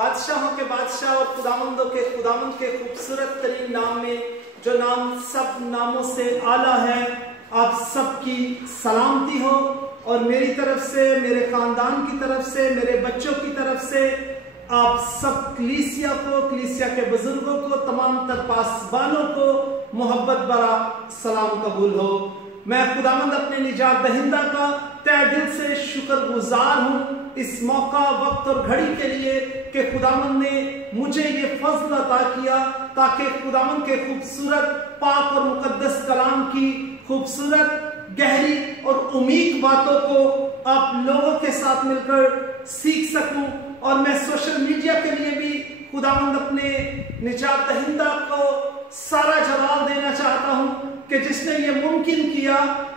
बादशाहों के बादशाह और खुदावंदों के खुदावंद के खूबसूरत तरीन नाम में, जो नाम सब नामों से आला है, आप सबकी सलामती हो। और मेरी तरफ से, मेरे खानदान की तरफ से, मेरे बच्चों की तरफ से आप सब कलीसिया को, कलीसिया के बुजुर्गों को, तमाम तर पासबानों को मोहब्बत भरा सलाम कबूल हो। मैं खुदावंद अपने निजात दहिंदा का तहे दिल से शुक्रगुजार हूँ इस मौका, वक्त और घड़ी के लिए कि खुदावंद ने मुझे ये फजल अता किया ताकि खुदावंद के खूबसूरत पाक और मुकद्दस कलाम की खूबसूरत, गहरी और उम्मीद बातों को आप लोगों के साथ मिलकर सीख सकूं। और मैं सोशल मीडिया के लिए भी खुदावंद अपने निजात दहिंदा को सारा जवाब देना चाहता हूं कि जिसने ये मुमकिन किया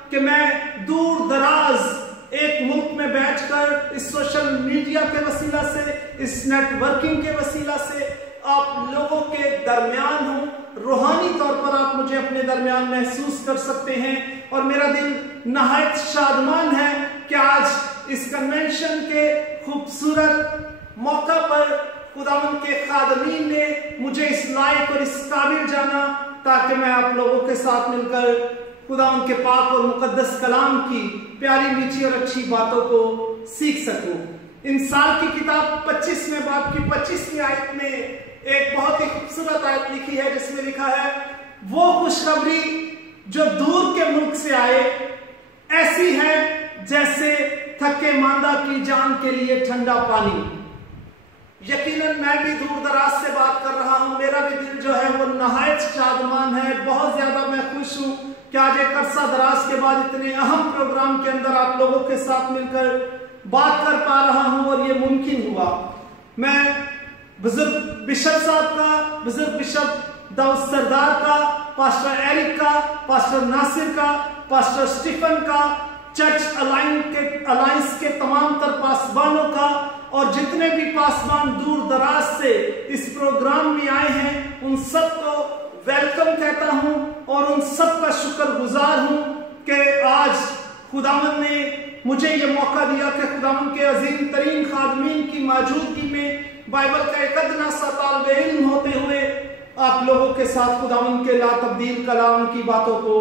कि मैं दूर दराज एक मुल्क में बैठकर इस सोशल मीडिया के वसीला से, इस नेटवर्किंग के वसीला से आप लोगों के दरमियान हूं। रूहानी तौर पर आप मुझे अपने दरमियान महसूस कर सकते हैं और मेरा दिल नहायत शादमान है कि आज इस कन्वेंशन के खूबसूरत मौका पर खुदावंद के खादमीन ने मुझे इस लायक और इस काबिल जाना ताकि मैं आप लोगों के साथ मिलकर खुदावंद के पाक और मुकद्दस कलाम की प्यारी, मीठी और अच्छी बातों को सीख सकूं। इंसाल की किताब 25वें बाब की 25वीं आयत में एक बहुत ही खूबसूरत आयत लिखी है जिसमें लिखा है, वो खुशखबरी जो दूर के मुल्क से आए ऐसी है जैसे थके मांदा की जान के लिए ठंडा पानी। यकीनन मैं भी दूर दराज से बात कर रहा हूं, मेरा भी दिल जो है वो नहायत शादमान है। बहुत ज्यादा मैं खुश हूं कि आज एक अरसा दराज के बाद इतने अहम प्रोग्राम के अंदर आप लोगों के साथ मिलकर बात कर पा रहा हूं और ये मुमकिन हुआ। मैं बुजुर्ग बिशप साहब का, बुजुर्ग बिशप दाऊद सरदार का, पास्टर एरिक का, पास्टर नासिर का, पास्टर स्टीफन का, चर्च अलायंस के तमाम तर पासबानों का और जितने भी पासबान दूर दराज से इस प्रोग्राम में आए हैं उन सबको वेलकम कहता हूं और उन सब का शुक्रगुजार हूं कि आज खुदावंद ने मुझे ये मौका दिया कि खुदावंद के अजीम तरीन खादमीन की मौजूदगी में बाइबल का एक अदना सा तालिब इल्म होते हुए आप लोगों के साथ खुदावंद के ला तब्दील कलाम की बातों को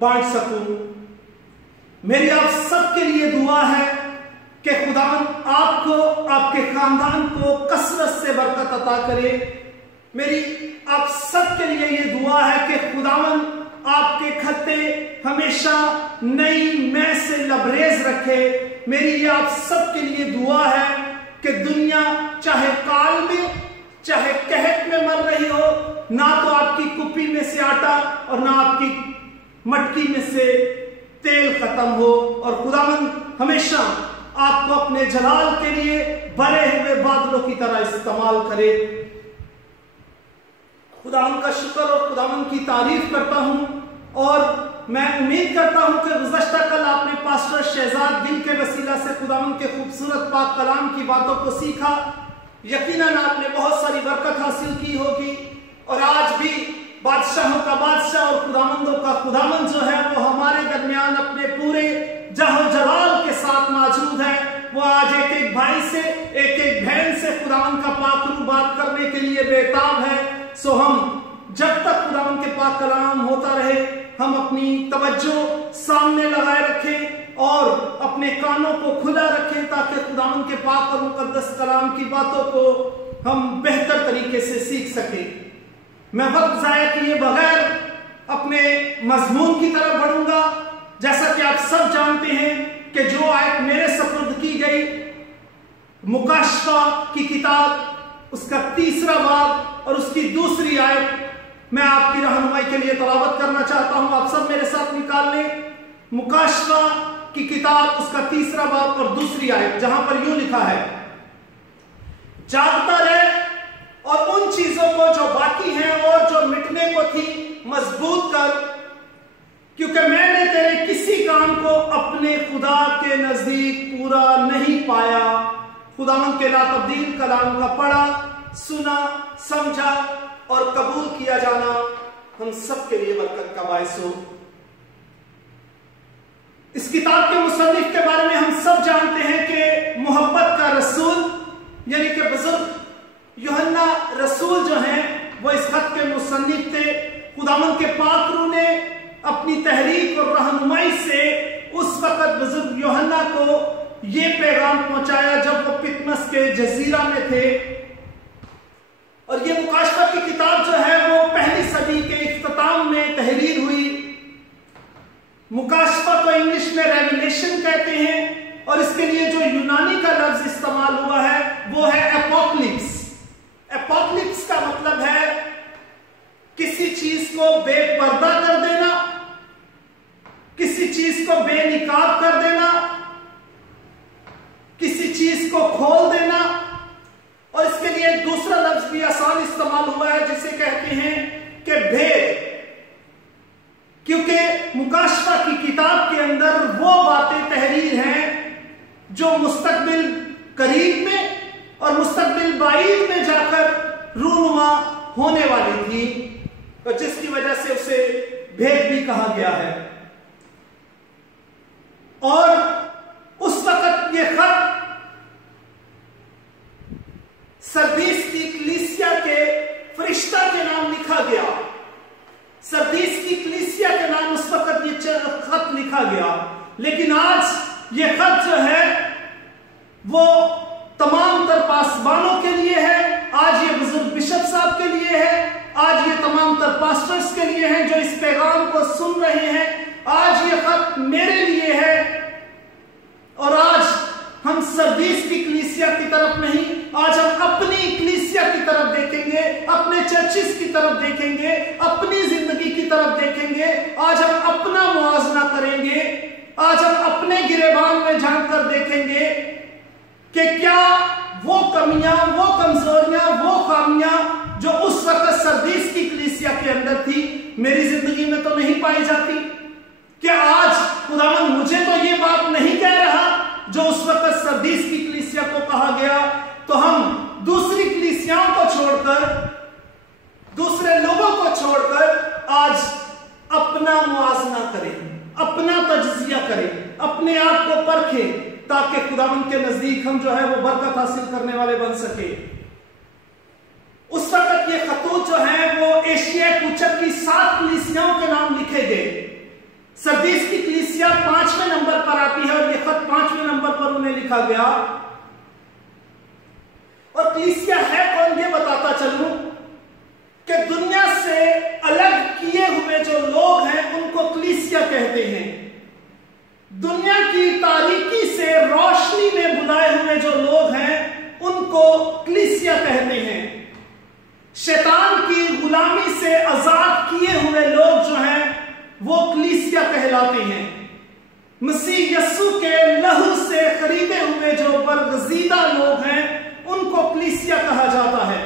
बांट सकूं। मेरी आप सबके लिए दुआ है कि खुदावंद आपको, आपके खानदान को कसरत से बरकत अता करे। मेरी आप सबके लिए ये दुआ है कि खुदावंद आपके खत्ते हमेशा नई मै से लबरेज रखे। मेरी ये आप सबके लिए दुआ है कि दुनिया चाहे काल में, चाहे कहत में मर रही हो, ना तो आपकी कुप्पी में से आटा और ना आपकी मटकी में से तेल खत्म हो, और खुदावंद हमेशा आपको अपने जलाल के लिए भरे हुए बादलों की तरह इस्तेमाल करे। खुदावंद का शुक्र और खुदावंद की तारीफ करता हूं और मैं उम्मीद करता हूं कि गुज़श्ता कल आपने पास्टर शहजाद दिल के वसीला से खुदावंद के खूबसूरत पाक कलाम की बातों को सीखा। यकीनन आपने बहुत सारी बरकत हासिल की होगी और आज भी बादशाहों का बादशाह और खुदावंदों का खुदावंद जो है वो हमारे दरमियान अपने पूरे जहो जलाल के साथ मौजूद है। वो आज एक एक भाई से, एक एक बहन से खुदावंद का पाक रूह बात करने के लिए बेताब है। सो हम जब तक खुदावंद के पाक कलाम होता रहे, हम अपनी तवज्जो सामने लगाए रखें और अपने कानों को खुला रखें ताकि खुदावंद के पाक और मुकद्दस कलाम की बातों को हम बेहतर तरीके से सीख सकें। मैं वक्त जाया किए बगैर अपने मजमून की तरफ बढ़ूंगा। जैसा कि आप सब जानते हैं कि जो आयत मेरे सपुर्द की गई मुकाशफा की किताब उसका 3रा बाब और उसकी 2री आयत मैं आपकी रहनुमाई के लिए तलावत करना चाहता हूं। आप सब मेरे साथ निकाल लें। मुकाशफा की किताब उसका 3रा बाब और 2री आयत, जहां पर यूं लिखा है, जागता रहे और उन चीजों को जो बाकी हैं और जो मिटने को थी मजबूत कर, क्योंकि मैंने तेरे किसी काम को अपने खुदा के नजदीक पूरा नहीं पाया। खुदावंद के ला तब्दील कलाम का पढ़ा, सुना, समझा और कबूल किया जाना हम सब के लिए बरकत का बायस हो। इस किताब के मुसन्निफ के बारे में हम सब जानते हैं कि मोहब्बत का रसूल यानी कि बुजुर्ग यूहन्ना रसूल जो हैं वो इस खत के मुसन्निफ थे। खुदावंद के पाक रूह ने अपनी तहरीक और रहनुमाई से उस वक्त बुजुर्ग यूहन्ना को ये पैगाम पहुंचाया जब वो पितमस के जजीरा में थे। और ये मुकाशफा की किताब जो है वो पहली सदी के इख्तिताम में तहरीर हुई। मुकाशफा को इंग्लिश में रेवलेशन कहते हैं और इसके लिए जो यूनानी का लफ्ज इस्तेमाल हुआ है वो है एपोकलिप्स। एपोकलिप्स का मतलब है किसी चीज को बेपर्दा कर देना, किसी चीज को बेनिकाब कर देना, किसी चीज को खोल देना। और इसके लिए एक दूसरा लफ्ज भी आसान इस्तेमाल हुआ है जिसे कहते हैं कि भेद, क्योंकि मुकाशफा की किताब के अंदर वो बातें तहरीर हैं जो मुस्तकबिल करीब में और मुस्तकबिल बाईद में जाकर रूनुमा होने वाली थी, और जिसकी वजह से उसे भेद भी कहा गया है। और उस वक्त ये खत सरदीस की कलीसिया के फरिश्ता के नाम लिखा गया। सरदीस की कलीसिया के नाम उस वक्त ये खत लिखा गया, लेकिन आज ये खत जो है वो तमाम तर पासबानों के लिए है, आज ये बुजुर्ग बिशप साहब के लिए है, आज ये तमाम तर पास्टर्स के लिए है जो इस पैगाम को सुन रहे हैं। आज ये खत मेरे लिए है और आज हम सरदीस की कलीसिया की तरफ नहीं, आज हम अपनी कलीसिया की तरफ देखेंगे, अपने चर्चिस की तरफ देखेंगे, अपनी जिंदगी की तरफ देखेंगे। आज हम अपना मुआवजा करेंगे, आज हम अपने गिरेबान में झांक कर देखेंगे कि क्या वो कमियां, वो कमजोरियां, वो खामियां जो उस वक्त सरदीस की कलीसिया के अंदर थी मेरी जिंदगी में तो नहीं पाई जाती। क्या आज खुदावंद मुझे तो ये बात नहीं कह रहा जो उस वक्त सरदीस की कलीसिया को कहा गया? तो हम दूसरी कलीसियाओं को छोड़कर, दूसरे लोगों को छोड़कर आज अपना मुआजना करें, अपना तजजिया करें, अपने आप को परखें, ताकि खुदावंद के नजदीक हम जो है वो बरकत हासिल करने वाले बन सके। उस वक्त ये खतूत जो है वो एशिया कुचक की 7 कलीसियाओं के नाम लिखे गए। सरदीस की कलीसिया 5वें नंबर पर आती है और ये खत 5वें नंबर पर उन्हें लिखा गया। और कलीसिया है कौन ये बताता चलूं कि दुनिया से अलग किए हुए जो लोग हैं उनको कलीसिया कहते हैं। दुनिया की तारीकी से रोशनी में बुलाए हुए जो लोग हैं उनको कलीसिया कहते हैं। शैतान की गुलामी से आजाद किए हुए लोग जो हैं वो कलीसिया कहलाते हैं। मसीह यस्सु के लहू से खरीदे हुए जो बरगजीदा लोग हैं उनको कलीसिया कहा जाता है।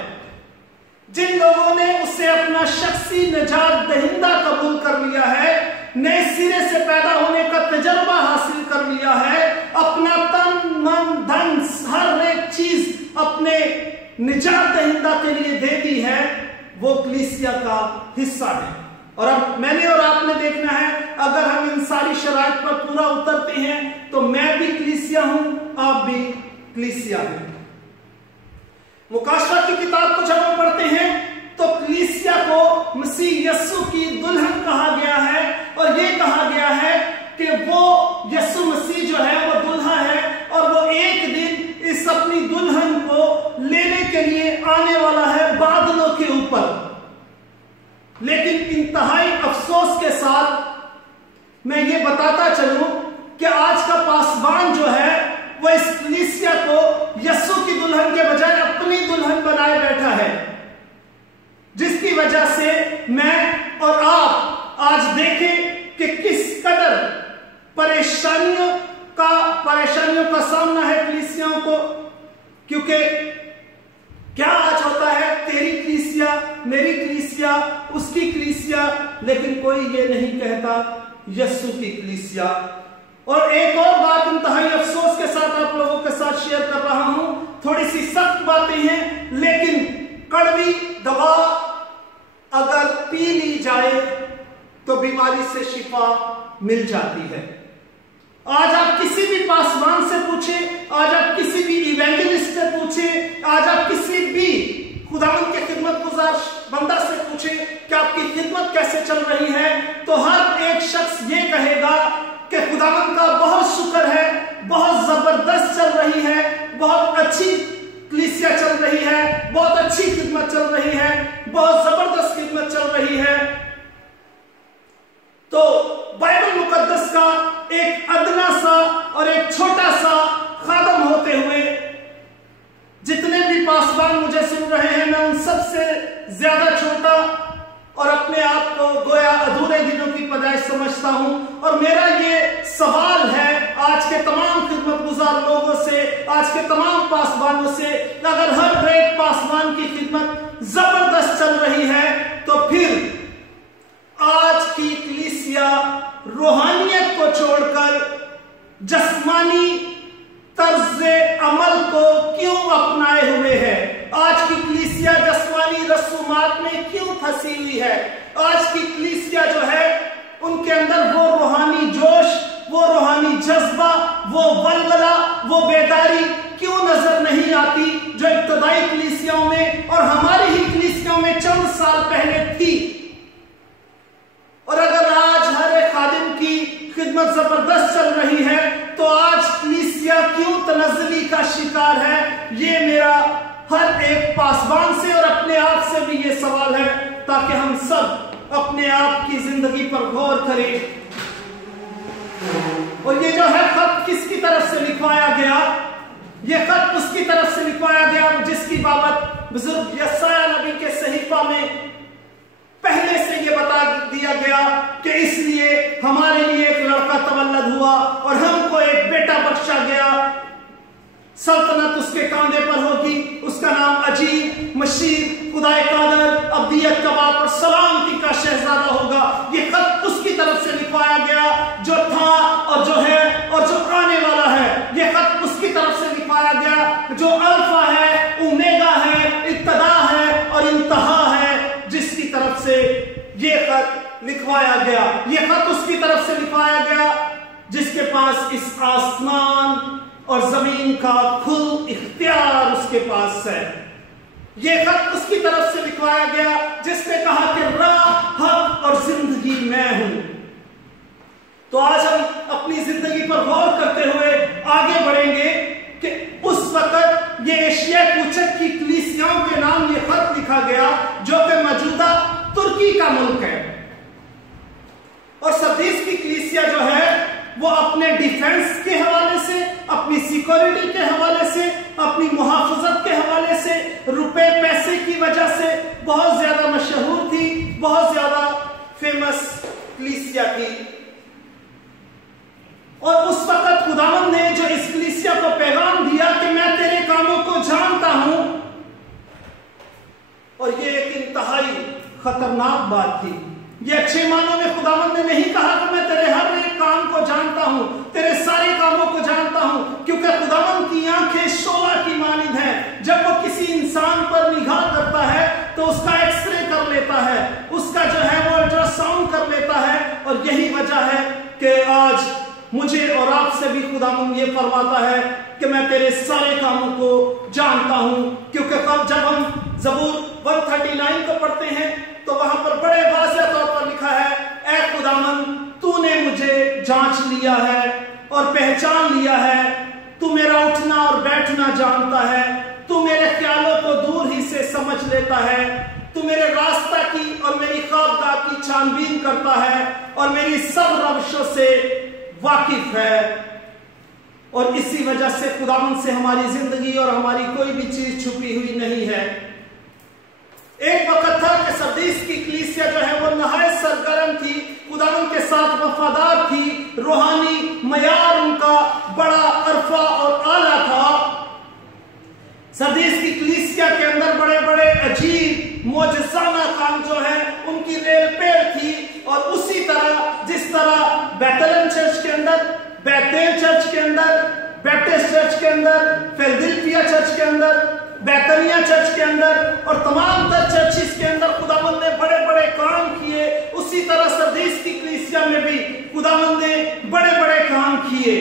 जिन लोगों ने उसे अपना शख्सी निजात दहिंदा कबूल कर लिया है, नए सिरे से पैदा होने का तजर्बा हासिल कर लिया है, अपना तन मन धन हर एक चीज अपने निजात दहिंदा के लिए दे दी है, वो कलीसिया का हिस्सा है। और अब मैंने और आपने देखना है, अगर हम इन सारी शराइत पर पूरा उतरते हैं तो मैं भी कलीसिया हूं, आप भी कलीसिया हैं। मुकाशफा की किताब को जब हम पढ़ते हैं तो कलीसिया को मसीह यस्सु की दुल्हन कहा गया है और ये कहा गया है कि वो यस्सु मसीह जो है वो दुल्हा है और वो एक दिन इस अपनी दुल्हन को लेने के लिए आने वाला है बादलों के ऊपर। लेकिन इंतहाई अफसोस के साथ मैं ये बताता चलूं कि आज का पासबान जो है वो इस कलीसिया को यस्सु की दुल्हन के बजाय अपनी दुल्हन बनाए बैठा है, जिसकी वजह से मैं और आप आज देखें कि किस कदर परेशानियों का सामना है कलीसियाओं को। क्योंकि क्या आज होता है, तेरी कलीसिया, मेरी कलीसिया, उसकी कलीसिया, लेकिन कोई ये नहीं कहता यस्सु की कलीसिया। और एक और बात इंतहाई अफसोस के साथ आप लोगों के साथ शेयर कर रहा हूं, थोड़ी सी सख्त बातें हैं लेकिन कड़वी दवा अगर पी ली जाए तो बीमारी से शिफा मिल जाती है। आज आप किसी भी पासवान से पूछें, आज आप किसी भी इवेंजलिस्ट से पूछें, आज आप किसी भी खुदावंद के खिदमतगुजार बंदा से पूछे कि आपकी खिदमत कैसे चल रही है, तो हर एक शख्स ये कहेगा कि खुदावंद का बहुत शुक्र है, बहुत जबरदस्त चल रही है, बहुत अच्छी कलीसिया चल रही है, बहुत अच्छी खिदमत चल रही है, बहुत जबरदस्त खिदमत चल रही है। तो बाइबल मुकद्दस का एक अदना सा और एक छोटा सा खादम होते हुए जितने भी पासबान मुझे सुन रहे हैं, मैं उन सबसे ज्यादा छोटा और अपने आप को गोया अधूरे दिनों की पैदाइश समझता हूं। और मेरा ये सवाल है आज के तमाम खिदमतगुजार लोगों से, आज के तमाम पासबानों से, अगर हर एक पासबान की खिदमत जबरदस्त चल रही है, तो फिर आज की कलीसिया रूहानियत को छोड़कर जस्मानी तर्ज़े अमल को क्यों अपनाए हुए है? आज की कलीसिया जस्मानी रसूमात में क्यों फंसी हुई है? आज की कलीसिया जो है उनके अंदर वो रूहानी जोश, वो रूहानी जज्बा, वो वलवला, वो बेदारी क्यों नजर नहीं आती जो इब्तदाई कलीसियाओं में और हमारी ही कलीसियाओं में चंद साल पहले थी? और अगर आज हर एक खादिम की खिदमत जबरदस्त चल रही है, तो आज कलीसिया क्यों तनज़्ज़ुली का शिकार है? ये मेरा हर एक पासबान से और अपने आप से भी ये सवाल है, ताकि हम सब अपने आप की जिंदगी पर गौर करें। और ये जो है खत किसकी तरफ से लिखवाया गया? ये खत उसकी तरफ से लिखवाया गया जिसकी बाबत बुजुर्ग यशायाह नबी के सहीफा में पहले से ये बता दिया गया कि इसलिए हमारे लिए एक लड़का तवल्लद हुआ और हमको एक बेटा बख्शा गया, सल्तनत उसके कांधे पर होगी, उसका नाम अजीब, मशीर, खुदाए कादर, अब्दियत का बाप और सलामती का शहजादा होगा। ये खत उसकी तरफ से लिखवाया गया जो था और जो है और जो आने वाला है। ये खत उसकी तरफ से लिखवाया गया जो अल्फा है, ओमेगा है, इब्तदा है और इंतहा है, जिसकी तरफ से ये खत लिखवाया गया। ये खत उसकी तरफ से लिखवाया गया जिसके पास इस आसमान और जमीन का खुल इख्तियार उसके पास है। ये खत उसकी तरफ से लिखवाया गया जिसने कहा कि राह, हक और जिंदगी मैं हूं। तो आज हम अपनी जिंदगी पर गौर करते हुए आगे बढ़ेंगे कि उस वक्त ये एशिया कुचक की कलीसियाओं के नाम ये खत लिखा गया जो कि मौजूदा तुर्की का मुल्क है। और सरदीस की कलीसिया जो है वो अपने डिफेंस के हवाले से, अपनी सिक्योरिटी के हवाले से, अपनी मुहाफजत के हवाले से, रुपए पैसे की वजह से बहुत ज्यादा मशहूर थी, बहुत ज्यादा फेमस कलीसिया थी। और उस वक्त खुदावंद ने जो इस कलीसिया को पैगाम दिया कि मैं तेरे कामों को जानता हूं, और ये एक इंतहाई खतरनाक बात थी। ये अच्छे मानों में खुदावंद ने नहीं कहा कि मैं तेरे हर एक काम को जानता हूं, तेरे सारे कामों को जानता हूं, क्योंकि खुदावंद की आंखें शोला की मानिंद हैं। जब वो किसी इंसान पर निगाह करता है तो उसका एक्सरे कर लेता है, उसका जो है वो अल्ट्रासाउंड कर लेता है। और यही वजह है कि आज मुझे और आपसे भी खुदावंद ये फरमाता है कि मैं तेरे सारे कामों को जानता हूं। क्योंकि जब हम ज़बूर 139 को पढ़ते हैं तो वहां पर बड़े वाज़ेह तौर पर लिखा है, ऐ खुदावंद तूने मुझे जांच लिया है और पहचान लिया है, तू मेरा उठना और बैठना जानता है, तू मेरे ख्यालों को दूर ही से समझ लेता है, तू मेरे रास्ता की और मेरी ख्वाबगाह की छानबीन करता है और मेरी सब रविशों से वाकिफ है। और इसी वजह से खुदावंद से हमारी जिंदगी और हमारी कोई भी चीज छुपी हुई नहीं है। एक वक्त था कि सरदीस की कलीसिया जो है वो नहायत सरगर्म थी, खुदावंद के साथ वफादार थी, रूहानी मयार उनका बड़ा अरफा और आला था। सरदीस की कलीसिया के अंदर बड़े बड़े अजीब मोजज़ाना काम जो है उनकी रेल पेल थी। और उसी तरह जिस तरह बैतलन चर्च के अंदर, बैतेल चर्च के अंदर, बैप्टिस्ट चर्च के अंदर, फिलडेल्फिया चर्च के अंदर, बैतनिया चर्च के अंदर और तमाम तर चर्चिस के अंदर खुदावंद ने बड़े बड़े काम किए, उसी तरह सरदीस की कलीसिया में भी खुदावंद ने बड़े बड़े काम किए।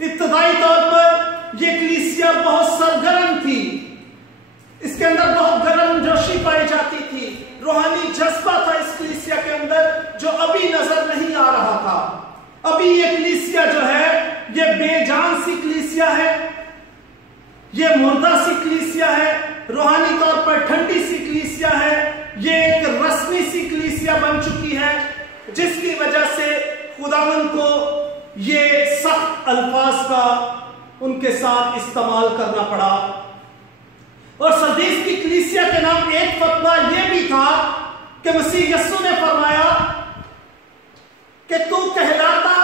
इब्तदाई तौर पर यह कलीसिया बहुत सरगर्म थी, इसके अंदर बहुत गर्म जो अभी नजर नहीं आ रहा था। अभी ये कलीसिया जो है ये बेजान सी कलीसिया है, ये मुर्दा सी कलीसिया है, रूहानी तौर पर ठंडी सी कलीसिया है, ये एक रस्मी सी कलीसिया बन चुकी है, जिसकी वजह से खुदावंद को ये सख्त अल्फाज का उनके साथ इस्तेमाल करना पड़ा। और सरदीस की कलीसिया के नाम एक फतवा यह भी था कि मसीह यस्सु ने फरमाया कि तू कहलाता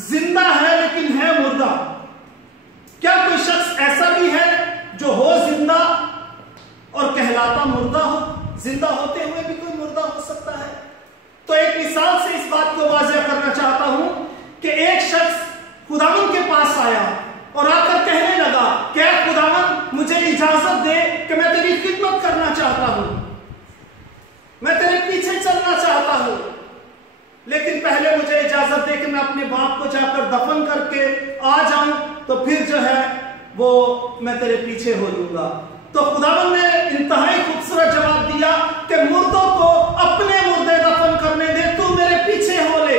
जिंदा है लेकिन है मुर्दा। क्या कोई शख्स ऐसा भी है जो हो जिंदा और कहलाता मुर्दा हो? जिंदा होते हुए भी कोई मुर्दा हो सकता है? तो एक मिसाल से इस बात को वाज़ेह करना चाहता हूं कि एक शख्स खुदावंद के पास आया और आकर कहने लगा कि खुदावंद मुझे इजाजत दे कि मैं तेरी खिदमत करना चाहता हूं, मैं तेरे पीछे चलना चाहता हूं, लेकिन पहले मुझे इजाजत दे कि मैं अपने बाप को जाकर दफन करके आ जाऊं, तो फिर जो है वो मैं तेरे पीछे हो लूंगा। तो खुदावंद ने इंतहाई खूबसूरत जवाब दिया कि मुर्दों को अपने मुर्दे दफन करने दे, तू मेरे पीछे हो ले,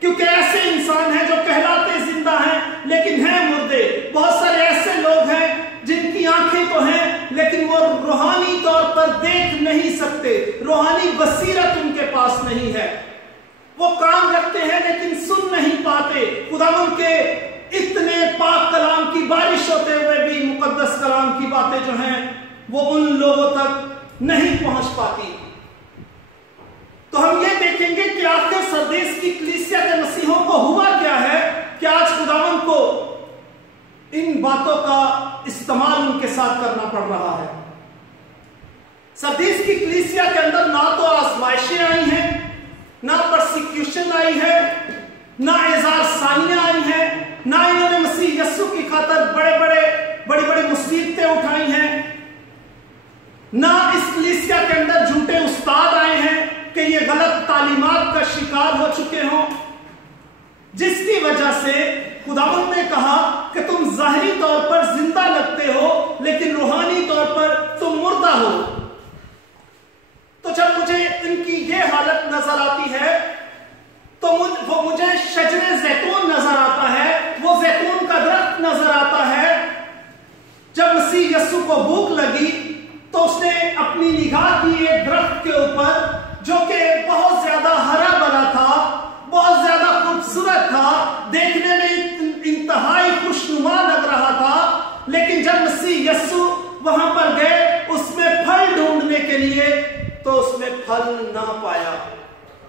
क्योंकि ऐसे इंसान हैं जो कहलाते जिंदा हैं लेकिन हैं मुर्दे। बहुत सारे ऐसे लोग हैं जिनकी आंखें तो हैं लेकिन वो रूहानी तौर पर देख नहीं सकते, रूहानी बसीरत उनके पास नहीं है, वो कान रखते हैं लेकिन सुन नहीं पाते। खुदावंद के इतने पाक कलाम की बारिश होते हुए भी मुकद्दस कलाम की बातें जो हैं वो उन लोगों तक नहीं पहुंच पाती। तो हम ये देखेंगे कि आखिर सरदेश की कलीसिया के मसीहों को हुआ क्या है कि आज खुदावंद को इन बातों का इस्तेमाल उनके साथ करना पड़ रहा है। सरदेश की कलीसिया के अंदर ना तो आजमाइशें आई हैं, ना परसिक्यूशन आई है, ना एजार सानियां आई है, ना इन्होंने मसीह यस्सु की खातर बड़ी बड़ी मुसीबतें उठाई हैं, ना इस कलीसिया के अंदर झूठे उस्ताद आए हैं कि ये गलत तालीमात का शिकार हो चुके हों, जिसकी वजह से खुदावंद ने कहा कि तुम जाहिरी तौर पर जिंदा लगते हो लेकिन रूहानी तौर पर तुम मुर्दा हो। तो जब मुझे इनकी ये हालत नजर आती है तो वो मुझे शजरे जैतून नजर आता है, वो जैतून का दरख्त नजर आता है। जब मसीह यस्सु को भूख लगी तो उसने अपनी निगाह की एक दरख्त के ऊपर जो कि बहुत ज्यादा हरा भरा था, बहुत ज्यादा खूबसूरत था, देखने में इंतहाई खुशनुमा लग रहा था, लेकिन जब मसीह यस्सु वहां पर गए उसमें फल ढूंढने के लिए तो उसमें फल ना पाया।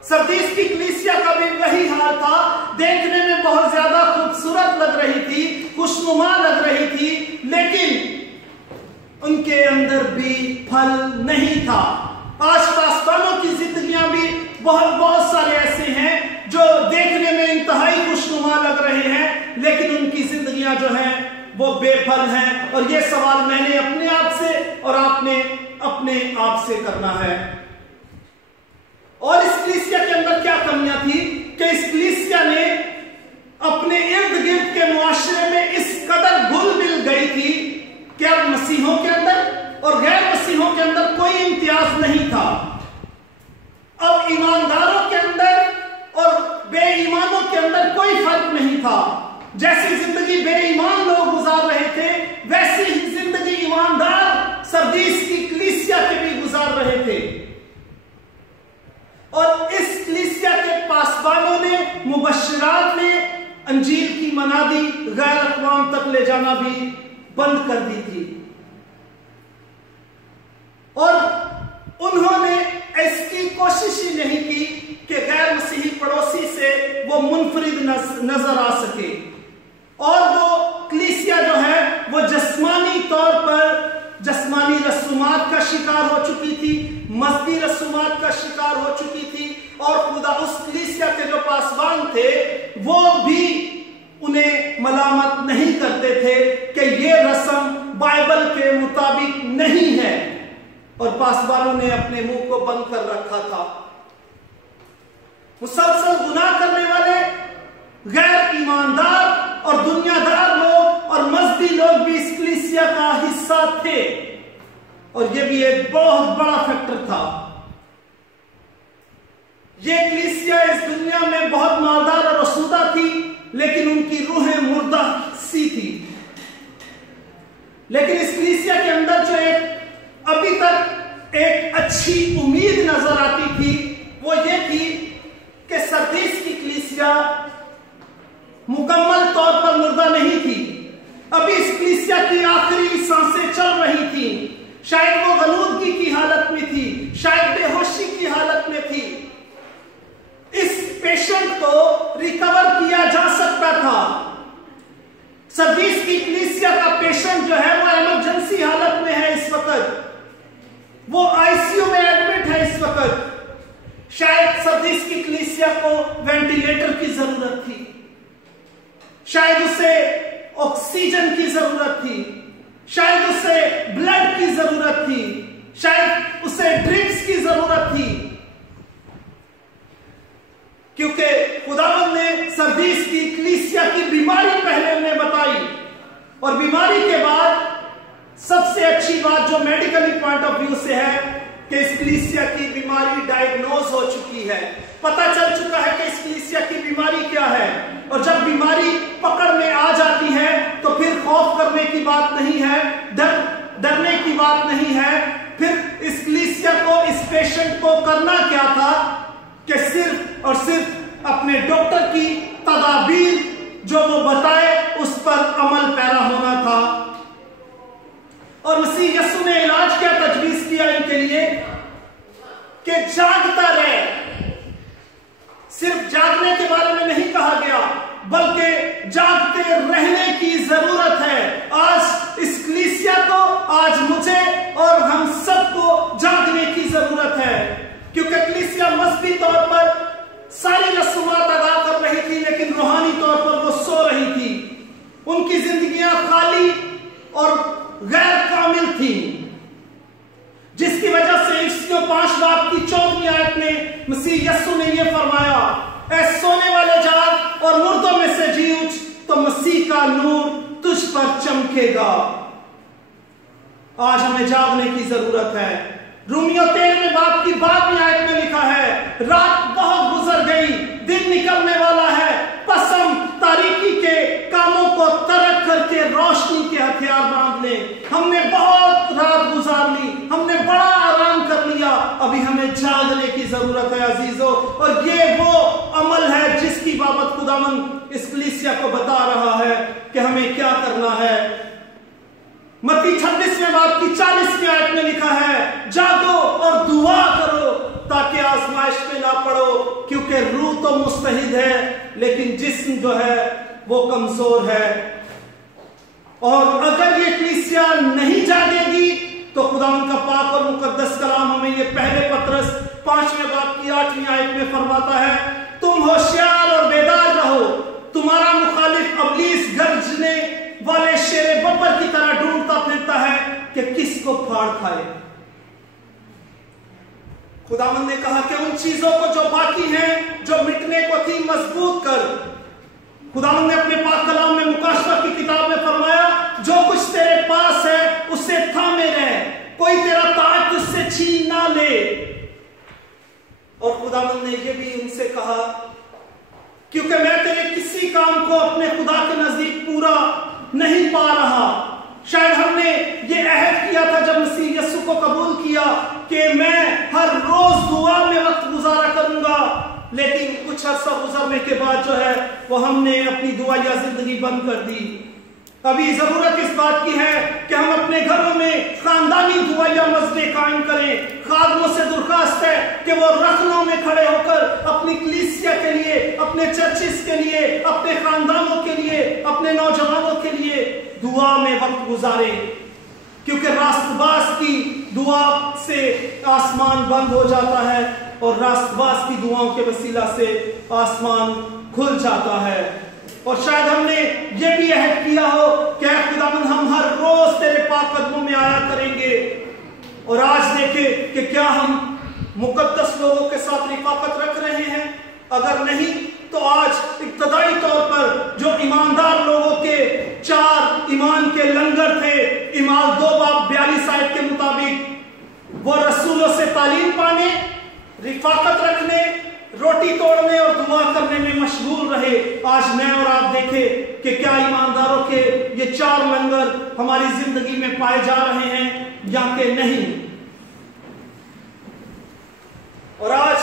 सरदीस की कलीसिया का भी वही हाल था, देखने में बहुत ज्यादा खूबसूरत लग रही थी, खुशनुमा लग रही थी, लेकिन उनके अंदर भी फल नहीं था। आज पासवानों की जिंदगियां भी बहुत सारे ऐसे हैं जो देखने में इंतहाई खुशनुमा लग रहे हैं लेकिन उनकी जिंदगियां जो हैं वो बेफल हैं। और ये सवाल मैंने अपने आप से और आपने अपने आप से करना है। और इस कलीसिया के अंदर क्या कमियां थी कि इस कलीसिया ने अपने इर्द गिर्द के मुआशरे में इस कदर घुल मिल गई थी कि अब मसीहों के अंदर और गैर मसीहों के अंदर कोई इम्तियाज नहीं था। अब ईमानदारों के अंदर और बेईमानों के अंदर कोई फर्क नहीं था। जैसी जिंदगी बेईमान लोग गुजार रहे थे वैसी ही जिंदगी ईमानदार सरदीस की कलीसिया के भी गुजार रहे थे। और इस कलीसिया के पासबानों ने, मुबश्शिरात ने अंजील की मनादी गैर अक़वाम तक ले जाना भी बंद कर दी थी और उन्होंने इसकी कोशिश ही नहीं की कि गैर मसीही पड़ोसी से वो मुनफरिद नजर आ सके। और वो कलीसिया जो है वो जिस्मानी तौर पर जिस्मानी रसूमात का शिकार हो चुकी थी, मज़हबी रसूमात का शिकार हो चुकी थी। और खुदा उस कलीसिया के जो पासबान थे वो भी उन्हें मलामत नहीं करते थे कि ये रस्म बाइबल के मुताबिक नहीं है, और पासबानों ने अपने मुंह को बंद कर रखा था। मुसलसल गुनाह करने वाले गैर ईमानदार और दुनियादार लोग और मज़हबी लोग भी इस कलीसिया का हिस्सा थे, और यह भी एक बहुत बड़ा फैक्टर था। ये कलीसिया इस दुनिया में बहुत मालदार और रसूदा थी, लेकिन उनकी रूहें मुर्दा सी थी। लेकिन इस कलीसिया के अंदर जो एक अभी तक एक अच्छी उम्मीद नजर आती थी, वो ये थी कि सरदीस की कलीसिया मुकम्मल तौर पर मुर्दा नहीं थी। अभी इस कलीसिया की आखिरी सांसें चल रही थी। शायद वो गलूदगी की हालत में थी, शायद बेहोशी की हालत में थी। इस पेशेंट को रिकवर किया जा सकता था। सरदीस की कलीसिया का पेशेंट जो है वो इमरजेंसी हालत में है इस वक्त, वो आईसीयू में एडमिट है इस वक्त। शायद सरदीस की कलीसिया को वेंटिलेटर की जरूरत थी, शायद उसे ऑक्सीजन की जरूरत थी, शायद उसे ब्लड की जरूरत थी, शायद उसे ड्रिप्स की जरूरत थी, क्योंकि खुदावंद ने सरदीस की कलीसिया की बीमारी पहले उन्हें बताई। और बीमारी के बाद सबसे अच्छी बात जो मेडिकली पॉइंट ऑफ व्यू से है कि इस कलीसिया की बीमारी डायग्नोज हो चुकी है। पता चल चुका है कि इस कलीसिया की बीमारी क्या है। और जब बीमारी पकड़ में आ जाती है तो फिर खौफ करने की बात नहीं है, डरने की बात नहीं है। फिर इस कलीसिया को, इस पेशेंट को करना क्या था कि सिर्फ और सिर्फ अपने डॉक्टर की तदाबीर जो वो बताए उस पर अमल पैरा होना था। और मसीह यीशु ने इलाज क्या तजवीज किया इनके लिए कि जागता रहे। सिर्फ जागने के बारे में नहीं कहा गया, बल्कि जागते रहने की जरूरत है। आज इस कलीसिया को, आज मुझे और हम सबको जागने की जरूरत है, क्योंकि कलीसिया मजहबी तौर पर सारी रसूमात अदा कर रही थी, लेकिन रूहानी तौर पर वो सो रही थी। उनकी जिंदगियां खाली और गैर कामिल थी, जिसकी वजह से इफ्सियों 5 बाब की 14वीं आयत में मसीह यीशु ने यह फरमाया, ऐ सोने वाले जाग और मुर्दों में से जी उठ, तो मसीह का नूर तुझ पर चमकेगा। आज हमें जागने की जरूरत है। रोमियो 13वें बाब की 12वीं आयत में लिखा है, रात बहुत गुजर गई, दिन निकलने वाला है, पसम तारीकी के कामों को तर्क करके रोशनी के हथियार बांध ले। हमने बहुत रात गुजार ली, हमने बड़ा आराम कर लिया, अभी हमें जागने की जरूरत है अजीजों। और ये वो अमल है जिसकी बाबत खुदावंद इस कलीसिया को बता रहा है कि हमें क्या करना है। मत्ती 26वें बाब की 40वीं आयत में लिखा है, जागो और दुआ करो ताकि आजमाइश में ना पड़ो, क्योंकि रूह तो मुस्तहिद है लेकिन जिस्म जो है वो कमजोर है। और अगर ये कलीसिया नहीं जागेगी तो खुदावंद का पाक और मुकद्दस कलाम हमें ये पहले पत्रस 5वें बाब की 8वीं आयत में फरमाता है, तुम होशियार और बेदार रहो, तुम्हारा मुखालिफ अबलीस गर्जने वाले शेरे बब्बर की तरह ढूंढता फिरता है कि किसको फाड़ खाए। खुदावंद ने कहा कि उन चीजों को जो बाकी हैं, जो मिटने को थी, मजबूत कर। खुदावंद ने अपने पाक कलाम में मुकाशवा की किताब में फरमाया, जो कुछ तेरे पास है उससे थामे रह, कोई तेरा ताज तुझसे छीन ना ले। और खुदावंद ने यह भी उनसे कहा, क्योंकि मैं तेरे किसी काम को अपने खुदा के नजदीक पूरा नहीं पा रहा। शायद हमने ये अहद किया था जब मसीह यीशु को कबूल किया कि मैं हर रोज दुआ में वक्त गुजारा करूंगा, लेकिन कुछ अर्सा गुजरने के बाद जो है वो हमने अपनी दुआया जिंदगी बंद कर दी। अभी जरूरत इस बात की है कि हम अपने घरों में खानदानी दुआया मसले कायम करें। खादमों से दुर्खास्त है कि वो रखनों में खड़े होकर अपनी कलीसिया के लिए, अपने चर्चिस के लिए, अपने खानदानों के लिए, अपने नौजवानों के लिए दुआ में वक्त गुजारें, क्योंकि रास्तबाज की दुआ से आसमान बंद हो जाता है और रास्तबाज की दुआओं के वसीला से आसमान खुल जाता है। और शायद हमने ये भी अहद किया हो कि खुदावंद हम हर रोज तेरे पाक कदमों में आया करेंगे। और आज देखें कि क्या हम मुकद्दस लोगों के साथ रिफाकत रख रहे हैं। अगर नहीं तो आज इब्तदाई तौर पर जो ईमानदार लोगों के 4 ईमान के लंगर थे, इमाल 2 बाब 42 आयत के मुताबिक, वो रसूलों से तालीम पाने, रिफाकत रखने, रोटी तोड़ने और दुआ करने में मशगूल रहे। आज मैं और आप देखें कि क्या ईमानदारों के ये 4 लंगर हमारी जिंदगी में पाए जा रहे हैं या कि नहीं। और आज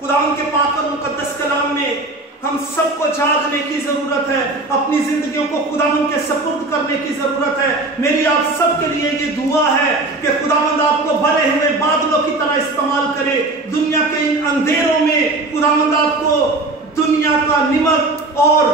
खुदावंद के पाक और मुकद्दस कलाम में हम सबको जागने की जरूरत है, अपनी जिंदगियों को खुदावंद के सपुर्द करने की जरूरत है। मेरी आप सबके लिए ये दुआ है कि खुदावंद आपको भरे हुए बादलों की तरह इस्तेमाल करे। दुनिया के इन अंधेरों में खुदावंद आपको दुनिया का निमक और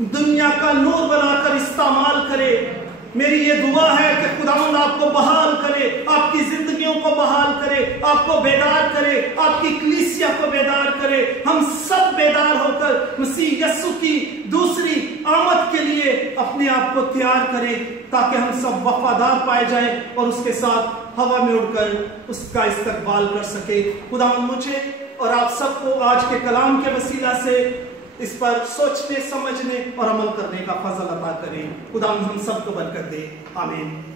दुनिया का नूर बनाकर इस्तेमाल करे। मेरी ये दुआ है कि खुदावंद आपको बहाल करे, आपकी जिंदगियों को बहाल करे, आपको बेदार करे, आपकी कलीसिया को बेदार करे। हम सब बेदार होकर मसीह यीशु की दूसरी आमद के लिए अपने आप को तैयार करें, ताकि हम सब वफादार पाए जाएं और उसके साथ हवा में उड़कर उसका इस्तकबाल कर सके। खुदावंद मुझे और आप सबको आज के कलाम के वसीला से इस पर सोचने, समझने और अमल करने का फजल अता करें। खुदावंद हम सबको बरकत दे। आमीन।